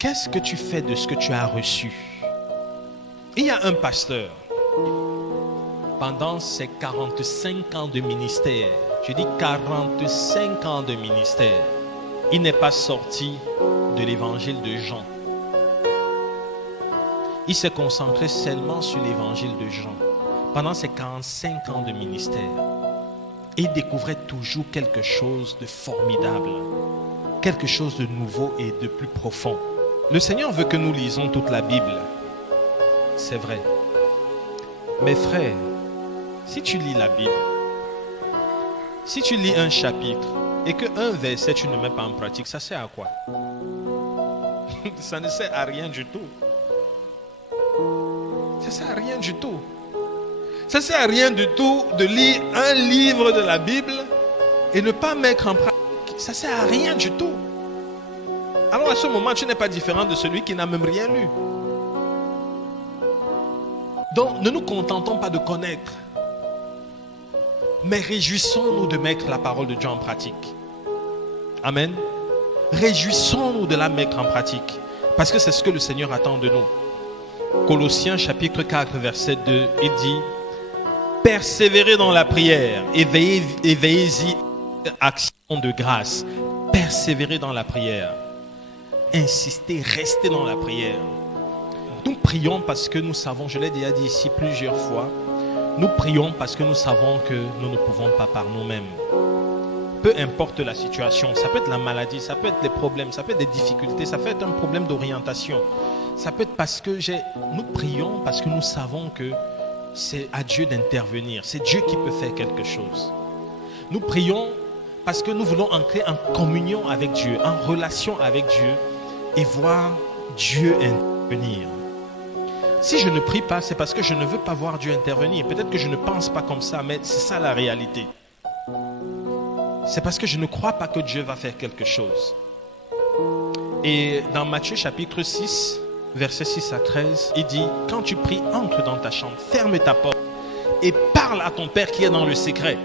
Qu'est-ce que tu fais de ce que tu as reçu? Il y a un pasteur, pendant ses 45 ans de ministère, je dis 45 ans de ministère, il n'est pas sorti de l'évangile de Jean. Il s'est concentré seulement sur l'évangile de Jean pendant ses 45 ans de ministère. Et il découvrait toujours quelque chose de formidable, quelque chose de nouveau et de plus profond. Le Seigneur veut que nous lisons toute la Bible. C'est vrai. Mais frère, si tu lis la Bible, si tu lis un chapitre et qu'un verset tu ne mets pas en pratique, ça sert à quoi? Ça ne sert à rien du tout. Ça sert à rien du tout. Ça sert à rien du tout de lire un livre de la Bible et ne pas mettre en pratique. Ça sert à rien du tout. Alors à ce moment, tu n'es pas différent de celui qui n'a même rien lu. Donc, ne nous contentons pas de connaître, mais réjouissons-nous de mettre la parole de Dieu en pratique. Amen. Réjouissons-nous de la mettre en pratique, parce que c'est ce que le Seigneur attend de nous. Colossiens chapitre 4, verset 2, il dit: persévérez dans la prière et veillez-y, action de grâce. Persévérez dans la prière. Insistez, restez dans la prière. Nous prions parce que nous savons, je l'ai déjà dit ici plusieurs fois, nous prions parce que nous savons que nous ne pouvons pas par nous-mêmes. Peu importe la situation, ça peut être la maladie, ça peut être les problèmes, ça peut être des difficultés, ça peut être un problème d'orientation. Ça peut être parce que nous prions parce que nous savons que c'est à Dieu d'intervenir. C'est Dieu qui peut faire quelque chose. Nous prions parce que nous voulons entrer en communion avec Dieu, en relation avec Dieu et voir Dieu intervenir. Si je ne prie pas, c'est parce que je ne veux pas voir Dieu intervenir. Peut-être que je ne pense pas comme ça, mais c'est ça la réalité. C'est parce que je ne crois pas que Dieu va faire quelque chose. Et dans Matthieu chapitre 6, versets 6 à 13, il dit: quand tu pries, entre dans ta chambre, ferme ta porte et parle à ton Père qui est dans le secret.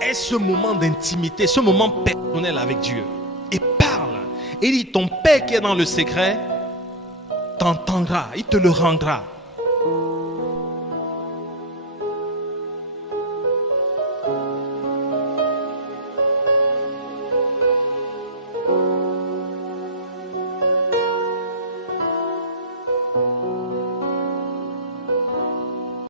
Aie ce moment d'intimité, ce moment personnel avec Dieu. Et parle. Et il dit: ton Père qui est dans le secret t'entendra, il te le rendra.